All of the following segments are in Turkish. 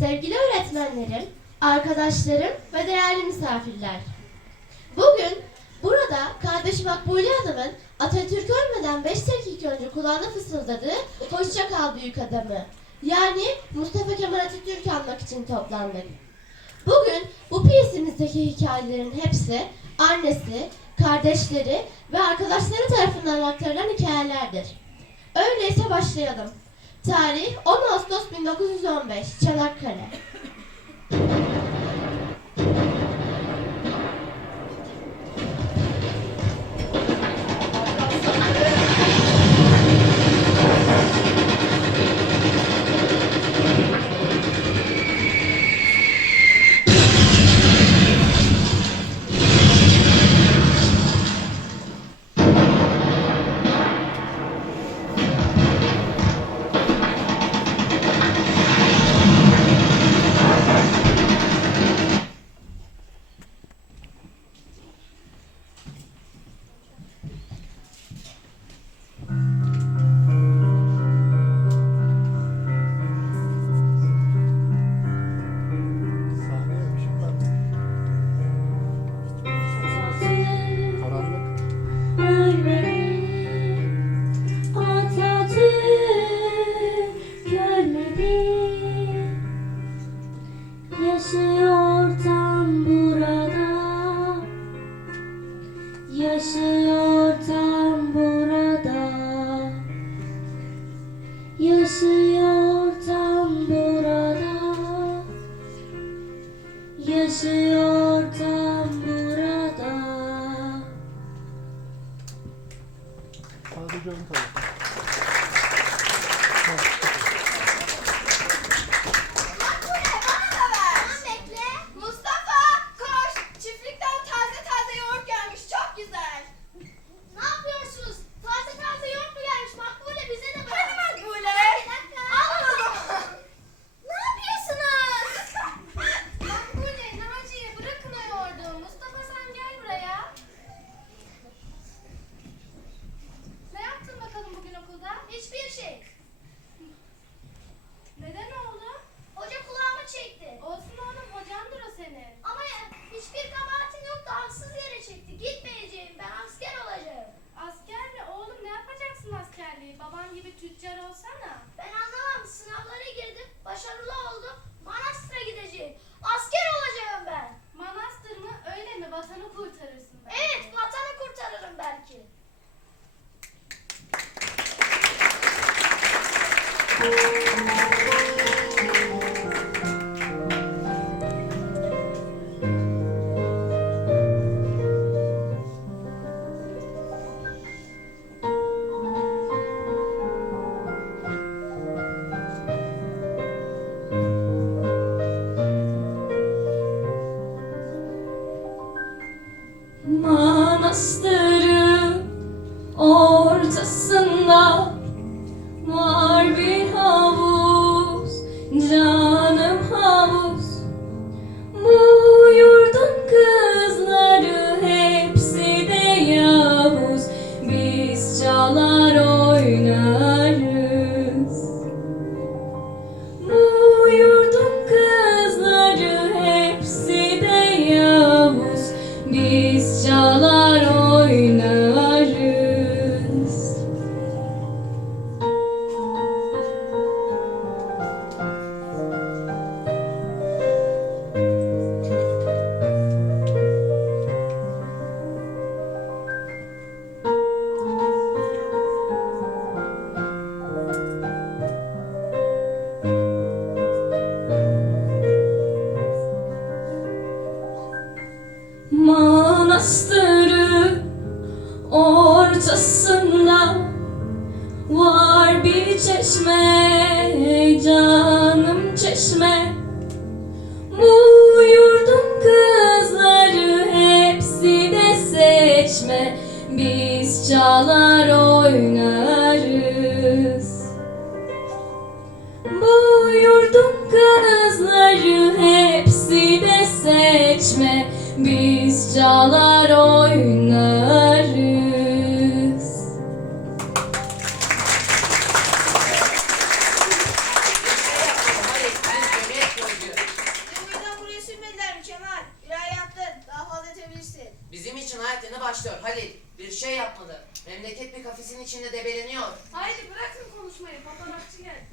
Sevgili öğretmenlerim, arkadaşlarım ve değerli misafirler. Bugün burada kardeşim Makbule Hanım'ın Atatürk ölmeden 5 dakika önce kulağına fısıldadığı Hoşça kal büyük adamı yani Mustafa Kemal Atatürk'ü anmak için toplandık. Bugün bu piyesimizdeki hikayelerin hepsi annesi, kardeşleri ve arkadaşları tarafından aktarılan hikayelerdir. Öyleyse başlayalım. Tarih 10 Ağustos 1915 Çanakkale. Manastırın ortasında Manastırı ortasında var bir çeşme Canım çeşme. Biz çalar oynarız Demirden buraya sürmediler mi Kemal? Birer. Daha fazla edebilirsin. Bizim için hayatını başlıyor Halil. Bir şey yapmadı. Memleket bir kafesin içinde debeleniyor. Haydi bırakın konuşmayı. Fotoğrafçı geldi.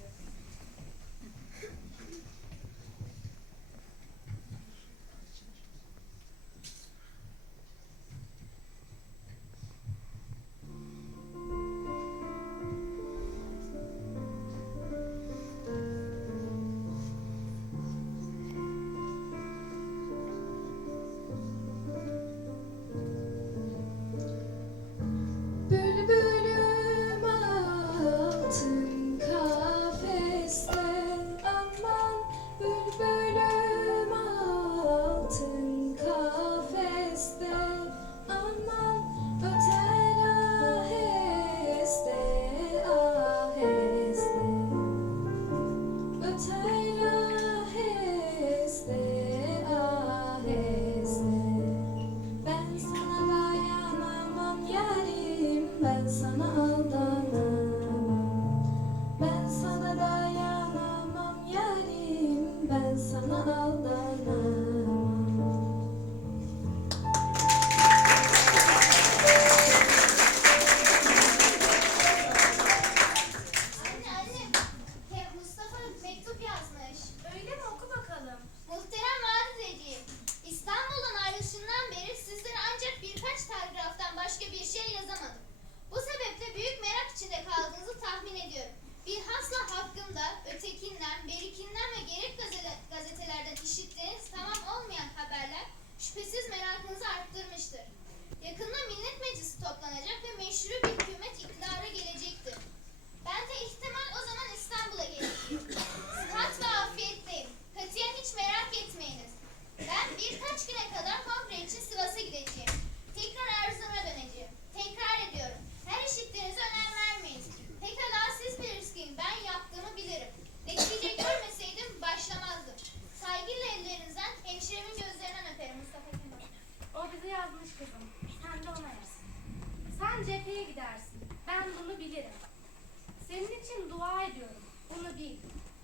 Sen cepheye gidersin. Ben bunu bilirim. Senin için dua ediyorum. Bunu bil.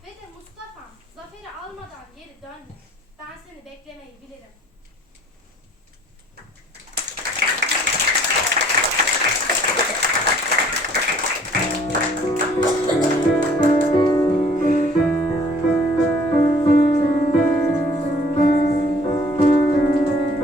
Ve de Mustafa'm zaferi almadan geri dönme. Ben seni beklemeyi bilirim.